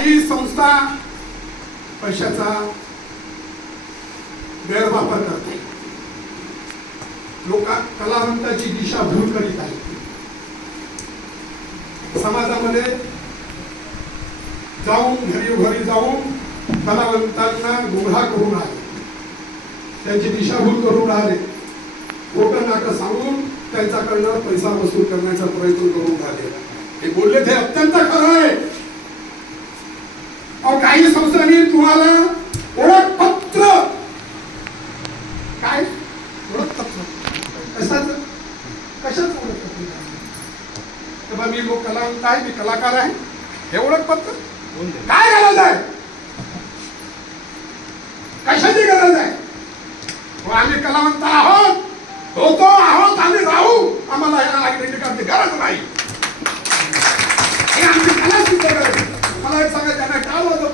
काही संस्था पैशाचा गैरवापर करते, लोक कलावंताची दिशाभूल करीत आहेत, समाजामध्ये जाऊन घरी जाऊन कलावंतांना गुमराह करून राहिले, त्यांची दिशाभूल करून राहिले, खोटं नाटक सांगून त्यांच्याकडनं पैसा वसूल करण्याचा प्रयत्न करून राहिले. हे बोलले ते अत्यंत खरं आहे. काही संस्थांनी तुम्हाला ओळखपत्र, काय ओळखपत्र कशाचं ओळखपत्र, तेव्हा मी लोक कलावंत आहे, मी कलाकार आहे, हे ओळखपत्र काय गरज आहे, कशाची गरज आहे? आम्ही कलावंत आहोत, होतो आहोत, आम्ही राहू, आम्हाला या आयडेंटिटी कार्डची गरज नाही. हे आमची कला सिद्ध करायची. मला एक सांगा, त्यांना टाळ वाजवलं